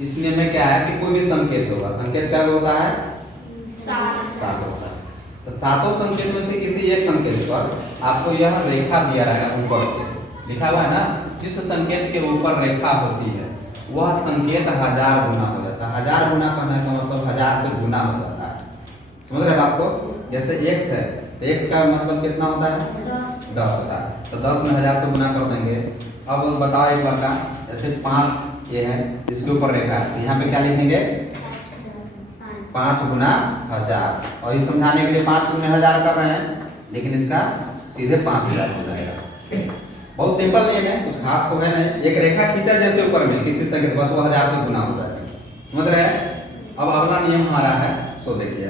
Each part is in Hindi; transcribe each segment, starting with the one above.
इस नियम में क्या है कि कोई भी संकेत होगा, संकेत क्या होता है? 7 होता है। तो सातों संकेत में से किसी एक संकेत पर आपको यह रेखा दिया रहेगा ऊपर से, लिखा हुआ है ना, जिस संकेत के ऊपर रेखा होती है वह संकेत 1000 गुना हो जाता है। 1000 गुना कहने का मतलब 1000 से गुना हो जाता है। समझ रहे हैं आपको? जैसे x है तो x का मतलब कितना होता है? 10 होता है। तो 10 में 1000 से गुना कर देंगे। अब बताओ एक बार का, जैसे 5 ये है, इसके ऊपर रेखा है, यहाँ पे क्या लिखेंगे? 5 गुना 1000। और ये समझाने के लिए 5 गुना 1000 कर रहे हैं, लेकिन इसका सीधे 5000 हो जाएगा। बहुत सिंपल नियम है, कुछ खास तो है नहीं। एक रेखा खींचा जैसे ऊपर में किसी संकेत, बस वो 1000 से गुना हो जाएगा। समझ रहे हैं? अब अगला नियम हमारा है, सो देखिए,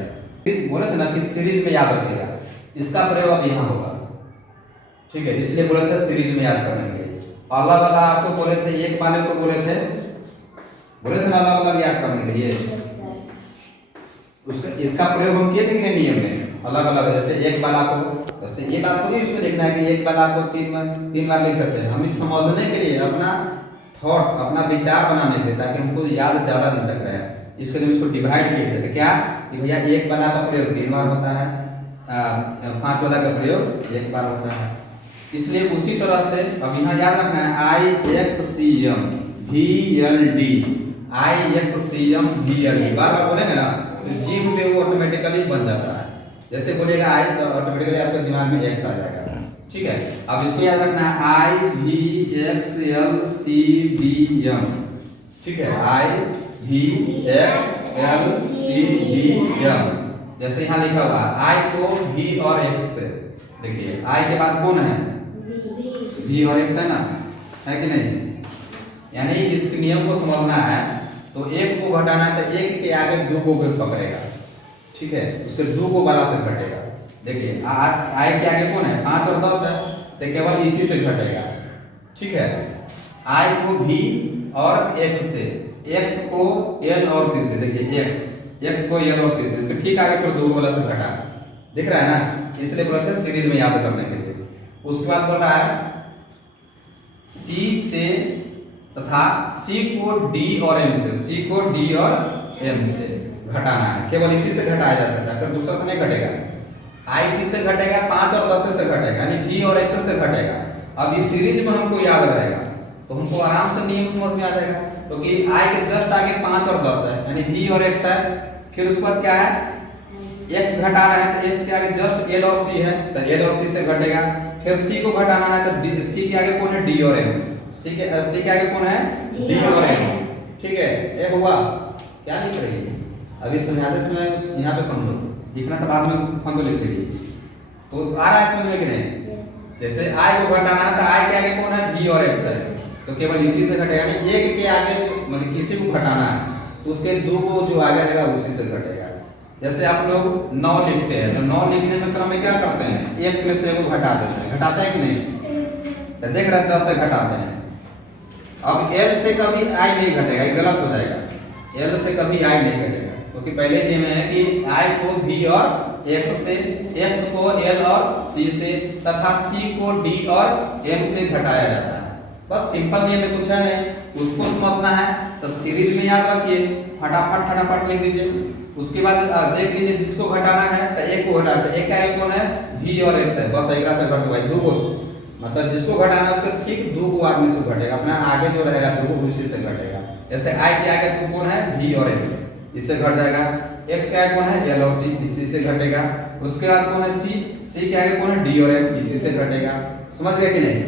बोले थे ना कि सीरीज में याद रखिएगा, इसका प्रयोग अब यहाँ होगा। ठीक है, इसलिए बोले थे सीरीज में याद करने के लिए। अलग अलग आपको बोले थे, एक वाले को बोले थे ना अलग अलग याद करने के लिए। उसका इसका प्रयोग हम किए थे कि नहीं नियम में, अलग अलग। जैसे एक वाला को, जैसे ये बात को भी उसमें देखना है कि एक वाला को 3 बार लिख सकते हैं हम, इस समझने के लिए, अपना थॉट, अपना विचार बनाने के लिए, ताकि हमको याद ज्यादा दिन तक रहे। इसके लिए उसको डिवाइड किए थे। तो क्या कि भैया एक वाला का प्रयोग 3 बार होता है, 5 वाला का प्रयोग 1 बार होता है। इसलिए उसी तरह से अब यहाँ याद रखना है IXCM VLD, IXCM VLD बार बार बोलेंगे ना तो जीभ पे वो ऑटोमेटिकली बन जाता है। जैसे बोलेगा आई तो ऑटोमेटिकली आपके दिमाग में एक्स आ जाएगा। ठीक है, अब इसको याद रखना है IVXLCBM। ठीक है, IVXLCBM। जैसे यहाँ लिखा हुआ है आई को V और X से, देखिए आई के बाद कौन है? V और X है ना, है कि नहीं? यानी इस नियम को समझना है तो एक को घटाना है तो एक के आगे 2 को पकड़ेगा। ठीक है, उसके 2 को वाला से घटेगा। देखिए आई के आगे कौन है? 5 और 10 है, तो केवल इसी से घटेगा। ठीक है, आई को V और X से, X को L और C से, देखिए X को L और C से, इसके ठीक आगे फिर 2 वाला से घटा, दिख रहा है ना? इसलिए बोला था सीरीज में याद करने के लिए। उसके बाद बोल रहा है C से तथा C को D और M से, C को D और M से घटाना है। केवल इसी से घटाया जा सकता है, फिर दूसरा से नहीं घटेगा। I किससे घटेगा? 5 और 10 से घटेगा, यानी V और X से घटेगा। अब इस सीरीज में हमको याद रहेगा तो हमको आराम से नियम समझ में आ जाएगा, क्योंकि I के जस्ट आगे 5 और 10 है, यानी V और X है। फिर उसके बाद क्या है? X घटा रहे हैं तो X के आगे जस्ट L और C है, तो L और C से घटेगा। फिर C को घटाना है तो C के आगे कौन है? D और M। C के आगे कौन है? D और M। ठीक है, ये हुआ। क्या लिख रही है? अभी समझाते समय यहाँ पे समझो, लिखना तो बाद में फोन को लिख लेगी। तो आ रहा है समझ में कि नहीं? जैसे I को घटाना है तो I के आगे कौन है? V और X है, तो केवल इसी से घटेगा। यानी एक के आगे मतलब किसी को घटाना है तो उसके 2 को जो आगे रहेगा उसी से घटेगा। जैसे आप लोग 9 लिखते हैं तो 9 लिखने में क्रम में क्या करते हैं? X में से वो घटा देते हैं, घटाते हैं कि नहीं? तो देख रहे हैं 10 से घटाते हैं। अब L से कभी I नहीं घटेगा, ये गलत हो जाएगा। L से कभी I नहीं घटेगा, क्योंकि पहले नियम है कि I को V और X से, X को L और C से तथा C को D और M से घटाया जाता है। बस सिंपल नियम में कुछ है नहीं, उसको समझना है तो सीरीज में याद रखिए, फटाफट लिख दीजिए। उसके बाद देख लीजिए जिसको घटाना है तो एक को घटाते, एक आगे कौन है? V और X है, बस एक से घट भाई 2 को, मतलब जिसको घटाना है उसके ठीक 2 को आदमी से घटेगा, अपना आगे जो रहेगा 2 को उसी से घटेगा। जैसे I के आगे कौन है? V और X, इससे घट जाएगा। X के आगे कौन है? L और C, इसी से घटेगा। उसके बाद कौन है? C के आगे कौन है? D और M, इसी से घटेगा। समझ गए कि नहीं?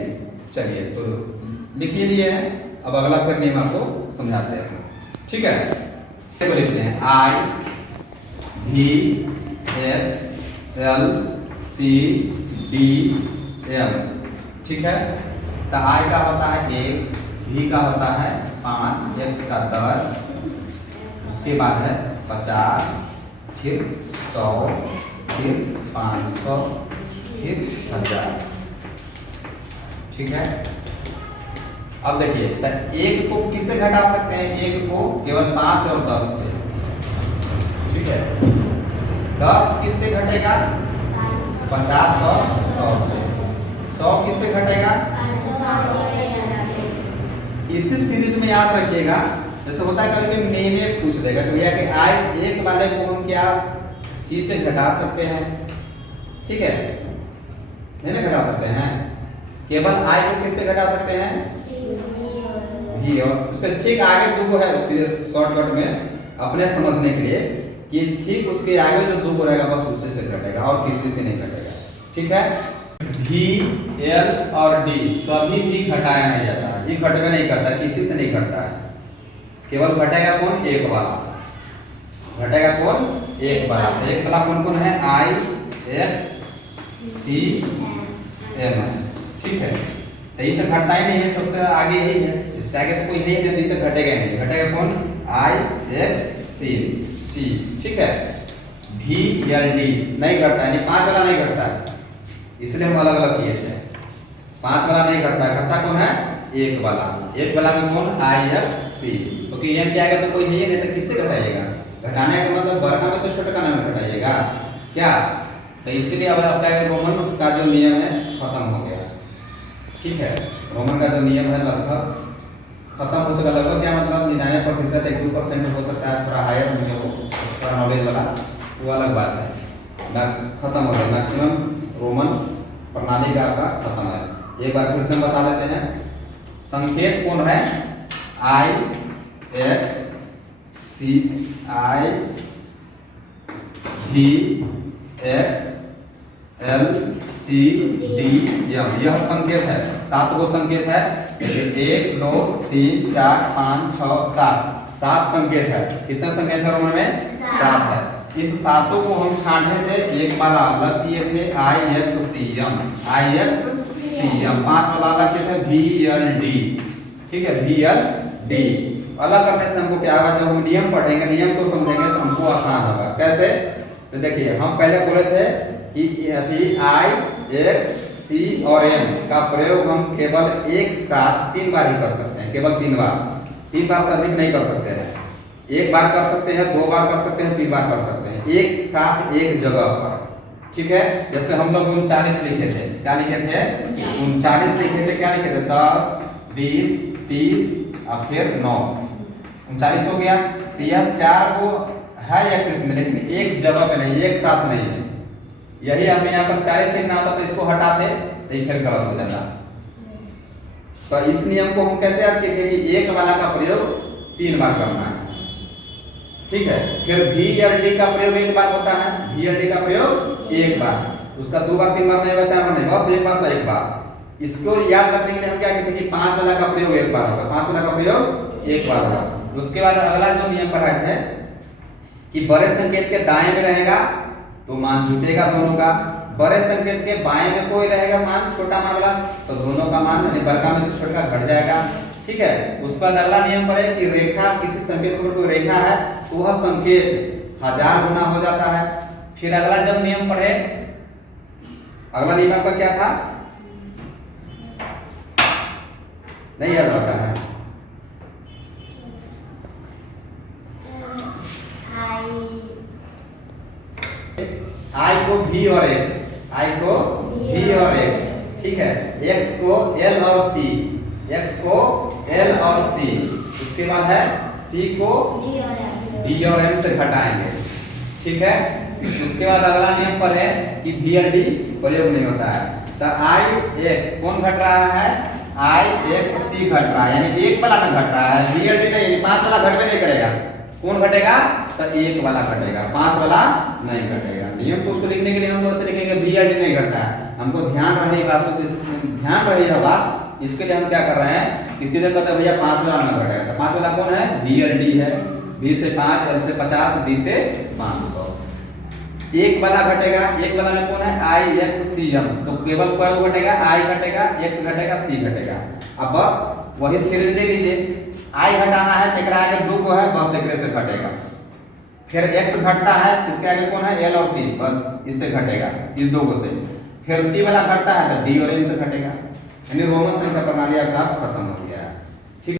चलिए तो लिखिए लिए है। अब अगला फिर नियम आपको समझाते हैं। ठीक है, तो लिखते हैं I V X L C D M। ठीक है, तो I का होता है 1, V का होता है 5, X का 10, उसके बाद है 50, फिर 100, फिर 500, फिर 1000। ठीक है, अब देखिए एक को किससे घटा सकते हैं? एक को केवल 5 और 10 से। ठीक है, 10 किससे घटेगा? 50 और 100 से। 100 किससे घटेगा? इसी सीरीज में याद रखिएगा, जैसे होता है कभी में पूछ देगा तो भैया कि आई एक वाले को हम क्या सी से घटा सकते हैं, ठीक है, नहीं ना घटा सकते हैं, केवल आई को किससे घटा सकते हैं, भी, और उसके ठीक आगे दो को है शॉर्टकट में अपने समझने के लिए कि ठीक उसके आगे जो दो को रहेगा बस उससे से घटेगा और किसी से नहीं घटेगा, ठीक है। भी, एल और डी कभी भी घटाया नहीं जाता है, ये घटवे नहीं करता, किसी से नहीं घटता है, केवल घटेगा कौन, एक वाला घटेगा, कौन, एक वाला। एक वाला कौन कौन है, आई एक्स सी एम है, ठीक है। तो ये तो घटता ही नहीं है, सबसे आगे ही है, इससे आगे तो कोई है नहीं, तो घटेगा नहीं, घटेगा कौन, आई एक्स सी, ठीक है। भी एल डी नहीं घटता है, पांच वाला नहीं घटता है, इसलिए हम अलग अलग किए थे, पांच वाला नहीं घटता है, घटता कौन है, एक वाला। एक वाला में कौन, आई एक्स सी, क्योंकि एम के आगे तो कोई है नहीं, तो किससे घटाइएगा, घटाने का मतलब बड़ा में से छोटे का नाम घटाइएगा क्या, तो इसीलिए अब आपका रोमन का जो नियम है खत्म हो गया, ठीक है। रोमन का जो नियम है लगभग खत्म हो चुका, लगभग क्या मतलब 99%, 1-2% हो सकता है थोड़ा हायर में हो, थोड़ा नॉलेज वाला, वो अलग बात है, खत्म हो गया। मैक्सिमम रोमन प्रणाली का आपका खत्म है। एक बार फिर से हम बता देते हैं, संकेत कौन है, आई एक्स सी, आई भी X L C D M, यह संकेत है, 7 गो संकेत है, 1 2 3 4 5 6 7 संकेत है। कितने संकेत है रोमन में, 7 है। इस 7 को हम छांटे थे, एक वाला अलग किए थे, आई एक्स सी एम, आई एक्स सी एम, 5 वाला अलग किए थे, भी एल डी, ठीक है, भी एल डी। अलग करने से हमको क्या होगा, जब हम नियम पढ़ेंगे, नियम को समझेंगे तो हमको आसान होगा। कैसे, तो देखिए हम पहले बोले थे कि अभी आई एक्स सी और एम का प्रयोग हम केवल एक साथ 3 बार ही कर सकते हैं, केवल 3 बार, 3 बार से अधिक नहीं कर सकते हैं। एक बार कर सकते हैं, 2 बार कर सकते हैं, 3 बार कर सकते हैं, एक साथ एक जगह पर, ठीक है। जैसे हम लोग 39 लिखे थे, क्या लिखे थे, 39 लिखे थे, क्या लिखे थे, 10 20 30 और फिर 9, 39 हो गया। तो यह 4 को है एक्सिस में, लेकिन एक जगह पे नहीं, एक साथ नहीं है। यही हमें यहाँ पर 40 लिखना होता तो इसको हटाते तो ये फिर गलत हो जाता। तो इस नियम को हम कैसे याद किए कि एक वाला का प्रयोग 3 बार करना है, ठीक है। फिर भी एल डी का प्रयोग एक बार होता है, भी एल डी का प्रयोग एक बार, उसका 2 बार 3 बार नहीं होगा, 4 बार नहीं, बस एक बार तो एक बार। इसको याद रखने के लिए हम क्या कहते हैं कि 5 वाला का प्रयोग एक बार होगा, 5 वाला का प्रयोग एक बार होगा। उसके बाद अगला जो नियम पढ़ाए थे कि बड़े संकेत के दाएं में रहेगा तो मान जुटेगा दोनों का, बड़े संकेत के बाएं में कोई रहेगा मान छोटा मान वाला तो दोनों का मान यानी बड़का में से छोटा घट जाएगा, ठीक है। उसके बाद अगला नियम पर है कि रेखा, किसी संकेत पर कोई रेखा है तो वह संकेत 1000 गुना हो जाता है। फिर अगला जब नियम पर है, अगला नियम आपका क्या था, नहीं याद रहता है, आई को भी और एक्स, आई को भी और एक्स, ठीक है, एक्स को एल और सी, एक्स को एल और सी, उसके बाद है सी को डी और एम से घटाएंगे, ठीक है। उसके बाद अगला नियम पर है कि भी एल डी प्रयोग नहीं होता है, तो आई एक्स कौन घट रहा है, आई एक्स सी घट रहा है, यानी एक वाला ना घट रहा है, भी एल डी नहीं, 5 वाला घटवे नहीं करेगा, कौन घटेगा, तो एक वाला घटेगा, 5 वाला नहीं घटेगा। नियम को उसको लिखने के लिए हम लोग ऐसे लिखेंगे भी एल डी नहीं घटता है, हमको ध्यान रहेगा, ध्यान रहेगा बात, इसके लिए हम क्या कर रहे हैं, किसी ने कहते भैया 5 वाला ना घटेगा, तो 5 वाला कौन है, भी एल डी है, बी से 5, एल से 50, डी से 500। एक वाला घटेगा, एक वाला में कौन है, आई एक्स सी एम, तो केवल कोई घटेगा, आई घटेगा, एक्स घटेगा, सी घटेगा। अब बस वही सीरीज ले लीजिए, आई घटाना है तो आगे 2 को है, बस एक से घटेगा। फिर एक्स घटता है, इसके आगे कौन है, एल और सी, बस इससे घटेगा, इस 2 को से। फिर सी वाला घटता है तो डी और एम से घटेगा, यानी रोमन संख्या प्रणाली आपका खत्म हो गया है।